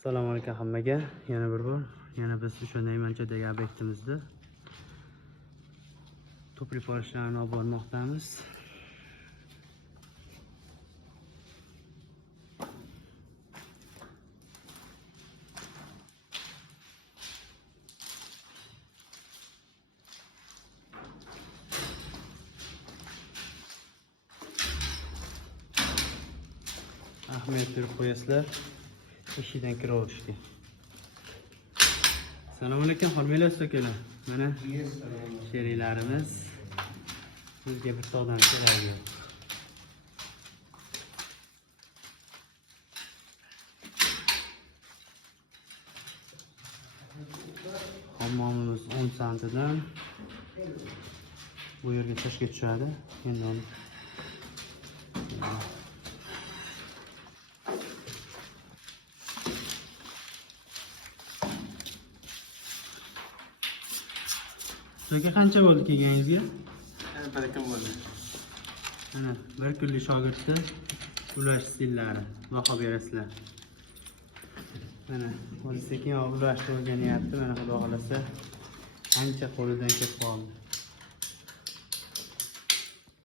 Assalomu alaykum hammaga. Yana bir bor, yana biz o'shanday manchadagi obyektimizda to'plik ishlarini olib bormoqdamiz. Ahmet berib qo'yasizlar. Eshidan kira olishdi. Assalomu alaykum, hormaylar akalar. Mana sheriklarimiz bizga bir tog'dan keladi. Hammomimiz 10 santidan bu yerga tashga tushadi. Endi uni sizga qancha bo'ldi kelganingizga? Bir kun bo'ldi. Mana bir kunlik shogirdni ulash stillari baho berasizlar. Mana hozir sekin ulashni o'rganyapti. Mana xudo xolasa ancha qo'lidan kelib qoldi.